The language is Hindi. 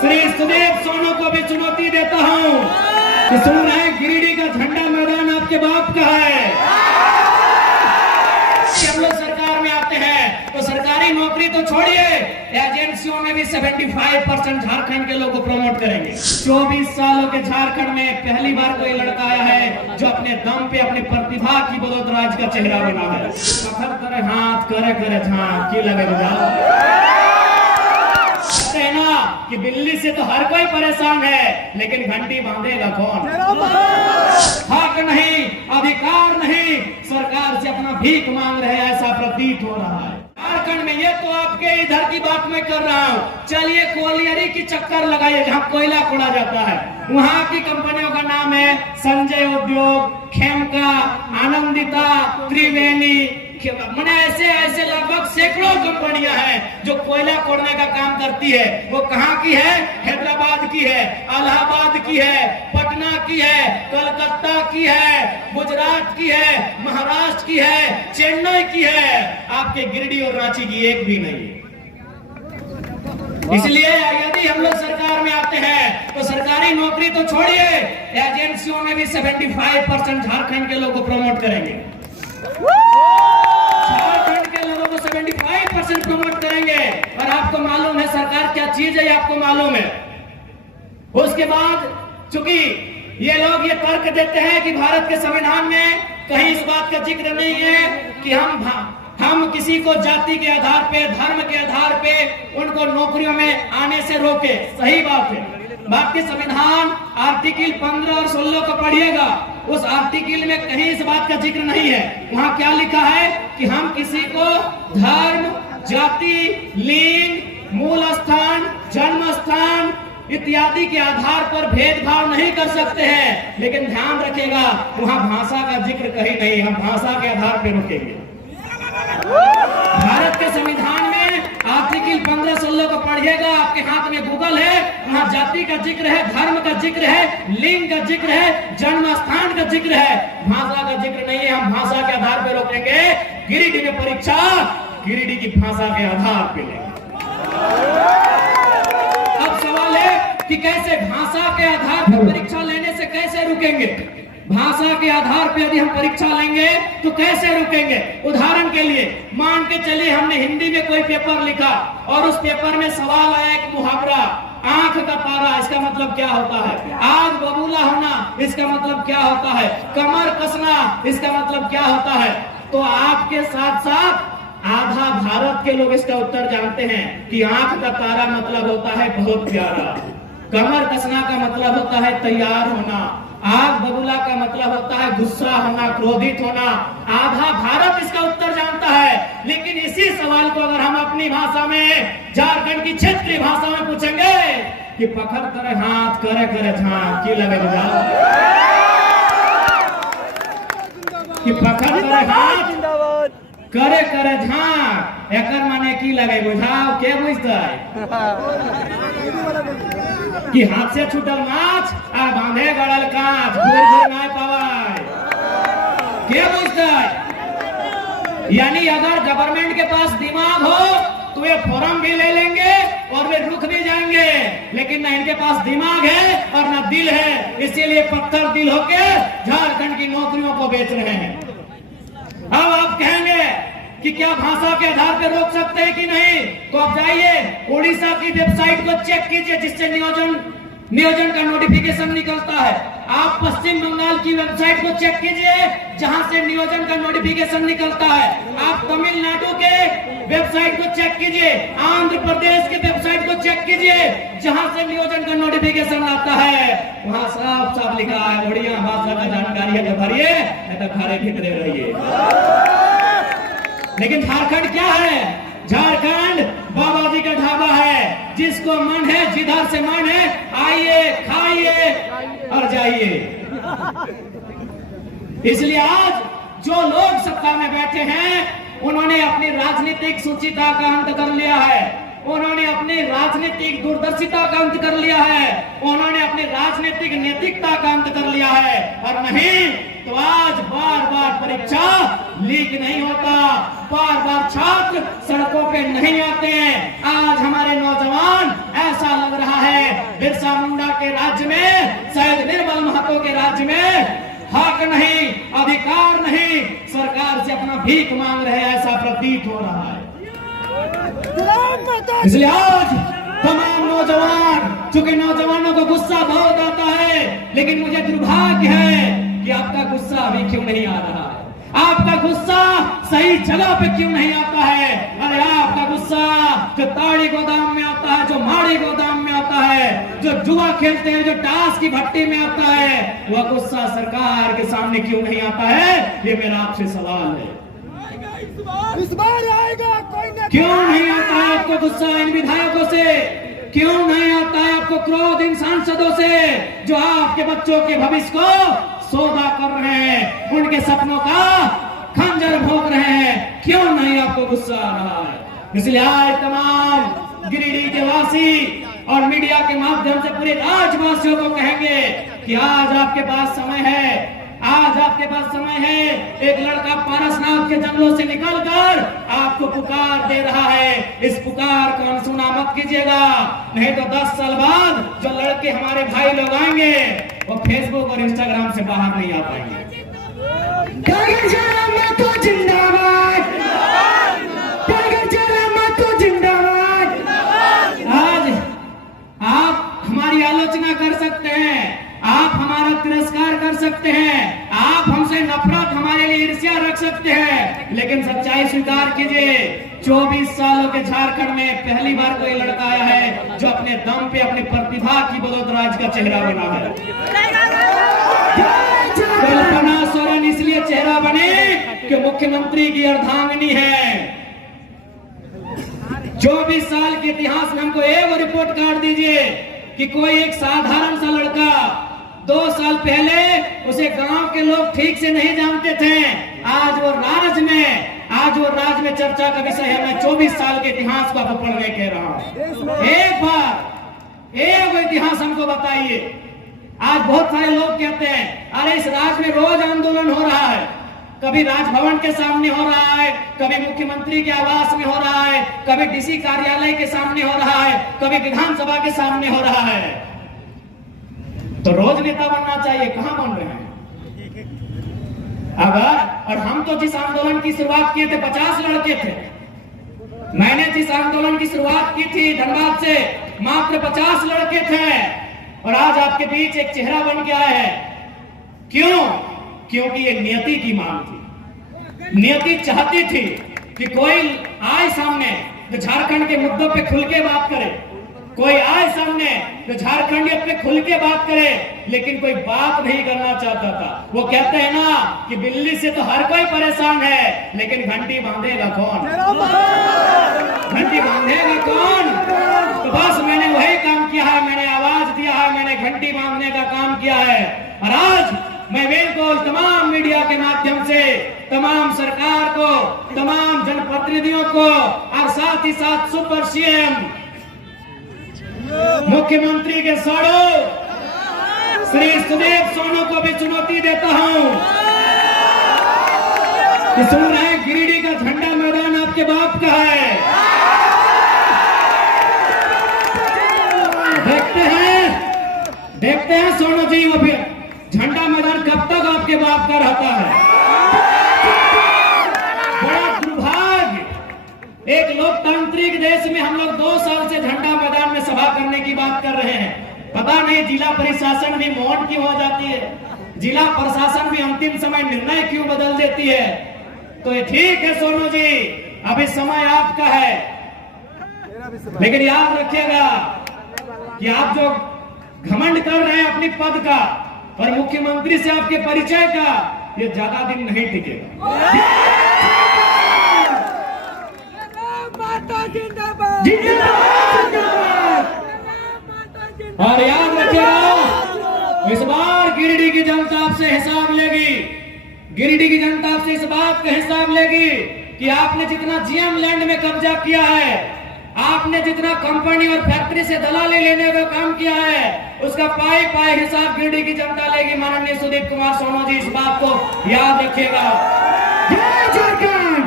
श्री सुदेव सोनू को भी चुनौती देता हूँ कि सुन रहे हैं, गिरिडीह का झंडा मैदान आपके बाप का है। हम लोग सरकार में आते हैं तो सरकारी नौकरी तो छोड़िए, एजेंसियों में भी 75% झारखंड के लोगों को प्रमोट करेंगे। 24 सालों के झारखंड में पहली बार कोई लड़का आया है जो अपने दम पे अपनी प्रतिभा की बदौलत राज का चेहरा बना है। पत्थर करे हाथ, करे करे झांक, की लगे ना कि दिल्ली से तो हर कोई परेशान है, लेकिन घंटी बांधेगा कौन? हक नहीं, अधिकार नहीं, सरकार से अपना भीख मांग रहे हैं, ऐसा प्रतीत हो रहा है झारखंड में। ये तो आपके इधर की बात मैं कर रहा हूँ। चलिए कोलियरी की चक्कर लगाइए, जहाँ कोयला खोला जाता है। वहाँ की कंपनियों का नाम है संजय उद्योग, खेमका, आनंदिता, त्रिवेणी, मैंने ऐसे लगभग सैकड़ों कंपनियां हैं जो कोयला खोदने का काम करती है। वो कहाँ की है? हैदराबाद की है, इलाहाबाद की है, पटना की है, कलकत्ता की है, गुजरात की है, महाराष्ट्र की है, चेन्नई की है। आपके गिरिडीह और रांची की एक भी नहीं है। इसलिए यदि हम लोग सरकार में आते हैं तो सरकारी नौकरी तो छोड़िए, एजेंसियों में भी 75% झारखंड के लोगों को प्रमोट करेंगे। झारखंड के लोगों को 75% प्रमोट करेंगे। और आपको मालूम है सरकार क्या चीज है, आपको मालूम है। उसके बाद चूंकि ये लोग ये तर्क देते हैं कि भारत के संविधान में कहीं इस बात का जिक्र नहीं है कि हम किसी को जाति के आधार पे, धर्म के आधार पे उनको नौकरियों में आने से रोके। सही बात है। भारतीय संविधान आर्टिकल 15 और 16 को पढ़िएगा, उस आर्टिकल में कहीं इस बात का जिक्र नहीं है। वहाँ क्या लिखा है कि हम किसी को धर्म, जाति, लिंग, मूल स्थान, जन्म स्थान इत्यादि के आधार पर भेदभाव नहीं कर सकते हैं। लेकिन ध्यान रखिएगा, वहाँ भाषा का जिक्र कहीं नहीं, हम भाषा के आधार पर रुकेंगे। भारत के संविधान में आर्टिकल 15-16 को पढ़िएगा, आपके हाथ में गूगल है, वहाँ जाति का जिक्र है, धर्म का जिक्र है, लिंग का जिक्र है, जन्म स्थान का जिक्र है, भाषा का जिक्र नहीं है। हम भाषा के आधार पर रोकेंगे। गिरिडीह में परीक्षा गिरिडीह की भाषा के आधार पर लेंगे। अब सवाल है कि कैसे भाषा के आधार पर परीक्षा लेने से कैसे रुकेंगे? भाषा के आधार पर यदि हम परीक्षा लेंगे तो कैसे रुकेंगे? उदाहरण के लिए मान के चलिए हमने हिंदी में कोई पेपर लिखा और उस पेपर में सवाल आया एक मुहावरा, आंख का तारा, इसका मतलब क्या होता है? आग बबूला होना, इसका मतलब क्या होता है? कमर कसना, इसका मतलब क्या होता है? तो आपके साथ साथ आधा भारत के लोग इसका उत्तर जानते हैं कि आंख का तारा मतलब होता है बहुत प्यारा, कमर कसना का मतलब होता है तैयार होना, आग बबूला का मतलब होता है गुस्सा होना, क्रोधित होना। आधा भारत इसका उत्तर जानता है। लेकिन इसी सवाल को अगर हम अपनी भाषा में, झारखंड की क्षेत्रीय भाषा में पूछेंगे कि पत्थर करे हाथ, करे करे झांक, की लगे कि पत्थर करे हाथ, करे करे झांक, एकर माने की लगे बुझाओ? के बुझते कि हाथ से छूटल माछ और बांधे गड़ल कांच, घूर घूर नहीं पावाय। क्या बुझते? यानी अगर गवर्नमेंट के पास दिमाग हो तो ये फॉर्म भी ले लेंगे और वे रुक भी जाएंगे, लेकिन न इनके पास दिमाग है और न दिल है, इसीलिए पत्थर दिल होके झारखंड की नौकरियों को बेच रहे हैं। अब आप कहेंगे कि क्या भाषा के आधार पर रोक सकते हैं कि नहीं? तो आप जाइए उड़ीसा की वेबसाइट को चेक कीजिए जिससे नियोजन का नोटिफिकेशन निकलता है। आप पश्चिम बंगाल की वेबसाइट को चेक कीजिए जहां से नियोजन का नोटिफिकेशन निकलता है। आप तमिलनाडु के वेबसाइट को चेक कीजिए, आंध्र प्रदेश के वेबसाइट को चेक कीजिए जहां से नियोजन का नोटिफिकेशन आता है। वहां साफ साफ लिखा है बढ़िया भाषा का जानकारी है तो भरिए, नहीं तो खारे खितरे रहिए। लेकिन झारखंड क्या है? झारखंड बाबा जी का ढाबा है। जिसको मन है, जिधर से मन है, आइए, खाइए और जाइए। इसलिए आज जो लोग सत्ता में बैठे हैं उन्होंने अपनी राजनीतिक सुचिता का अंत कर लिया है, उन्होंने अपनी राजनीतिक दूरदर्शिता का अंत कर लिया है, उन्होंने अपनी राजनीतिक नैतिकता का अंत कर लिया है। और नहीं तो आज बार बार परीक्षा लीक नहीं होता, बार बार छात्र सड़कों पे नहीं आते हैं। आज हमारे नौजवान ऐसा लग रहा है बिरसा मुंडा के राज्य में, शायद निर्मल महतो के राज्य में हक नहीं, अधिकार नहीं, सरकार से अपना भीख मांग रहे, ऐसा प्रतीत हो रहा है। इसलिए आज तमाम नौजवान, चूंकि नौजवानों को गुस्सा बहुत आता है, लेकिन मुझे दुर्भाग्य है कि आपका गुस्सा अभी क्यों नहीं आ रहा है, आपका गुस्सा सही जगह पे क्यों नहीं आता है। अरे आपका गुस्सा जो ताड़ी गोदाम में आता है, जो माड़ी गोदाम में आता है, जो जुआ खेलते हैं, जो टास की भट्टी में आता है, वह गुस्सा सरकार के सामने क्यों नहीं आता है, ये मेरा आपसे सवाल है। इस बार आएगा कोई ना, क्यों नहीं आता है आपको गुस्सा इन विधायकों से, क्यों नहीं आता है आपको क्रोध इन सांसदों से जो आपके बच्चों के भविष्य को सौदा कर रहे हैं, उनके सपनों का खंजर भोंक रहे हैं, क्यों नहीं आपको गुस्सा आ रहा है। इसलिए आज तमाम गिरिडीह के वासी और मीडिया के माध्यम से पूरे राज्यवासियों को कहेंगे कि आज आपके पास समय है, आज आपके पास समय है। एक लड़का पारसनाथ के जंगलों से निकलकर आपको पुकार दे रहा है, इस पुकार को अनसुना मत कीजिएगा, नहीं तो 10 साल बाद जो लड़के हमारे भाई लोग आएंगे वो फेसबुक और इंस्टाग्राम से बाहर नहीं आ पाएंगे। आज आप हमारी आलोचना कर सकते हैं, आप हमारा तिरस्कार कर सकते हैं, आप हमसे नफरत, हमारे लिए ईर्ष्या रख सकते हैं, लेकिन सच्चाई स्वीकार कीजिए, 24 सालों के झारखंड में पहली बार कोई लड़का आया है जो अपने दम पे, अपनी प्रतिभा की बदौलत राज्य का चेहरा बना है। कल्पना सोरेन इसलिए चेहरा बने कि मुख्यमंत्री की अर्धांगिनी है। 24 साल के इतिहास में हमको एक रिपोर्ट कार्ड दीजिए कि कोई एक साधारण सा लड़का 2 साल पहले उसे गांव के लोग ठीक से नहीं जानते थे, आज वो राज्य में चर्चा का विषय है। मैं 24 साल के इतिहास को आपको पढ़ने कह रहा हूं, एक बार एक इतिहास हमको बताइए। आज बहुत सारे लोग कहते हैं अरे इस राज्य में रोज आंदोलन हो रहा है, कभी राजभवन के सामने हो रहा है, कभी मुख्यमंत्री के आवास में हो रहा है, कभी डीसी कार्यालय के सामने हो रहा है, कभी विधानसभा के सामने हो रहा है, तो रोज नेता बनना चाहिए, कहां बन रहे हैं। अगर और हम तो जिस आंदोलन की शुरुआत किए थे 50 लड़के थे, मैंने जिस आंदोलन की शुरुआत की थी धनबाद से मात्र 50 लड़के थे, और आज आपके बीच एक चेहरा बन के आया है। क्यों? क्योंकि ये नियति की मांग थी, नियति चाहती थी कि कोई आए सामने जो झारखंड के मुद्दों पे खुल के बात करे, कोई आए सामने जो झारखंडियत पे खुल के बात करे, लेकिन कोई बात नहीं करना चाहता था। वो कहते हैं ना कि बिल्ली से तो हर कोई परेशान है, लेकिन घंटी बांधेगा कौन, घंटी बांधेगा कौन। तो बस मैंने वही काम किया है, मैंने आवाज दिया है, मैंने घंटी बांधने का काम किया है। और आज मैं बिल्कुल तमाम मीडिया के माध्यम से तमाम सरकार को, तमाम जनप्रतिनिधियों को और साथ ही साथ सुपर सीएम मुख्यमंत्री के साड़ो श्री सुदेव सोनू को भी चुनौती देता हूं कि सुन रहे हैं, गिरिडीह का झंडा मैदान आपके बाप का है। देखते हैं सोनू जी वो फिर झंडा मैदान कब तक आपके बाप का रहता है। बड़ा दुर्भाग्य, एक लोकतांत्रिक देश में हम लोग 2 साल से झंडा मैदान में सभा करने की बात कर रहे हैं। पता नहीं जिला प्रशासन भी मौन क्यों हो जाती है, जिला प्रशासन भी अंतिम समय निर्णय क्यों बदल देती है। तो ये ठीक है सोनू जी, अभी समय आपका है, लेकिन याद रखिएगा कि आप जो घमंड कर रहे हैं अपनी पद का और मुख्यमंत्री से आपके परिचय का, ये ज्यादा दिन नहीं टिकेगा। और याद रखिएगा, इस बार गिरिडीह की जनता आपसे हिसाब लेगी, गिरिडीह की जनता आपसे इस बात का हिसाब लेगी कि आपने जितना जीएम लैंड में कब्जा किया है, आपने जितना कंपनी और फैक्ट्री से दलाली लेने का काम किया है, उसका पाए पाए हिसाब गिरिडीह की जनता लेगी। माननीय सुदीप कुमार सोनू जी, इस बात को याद रखिएगा। जय झारखंड।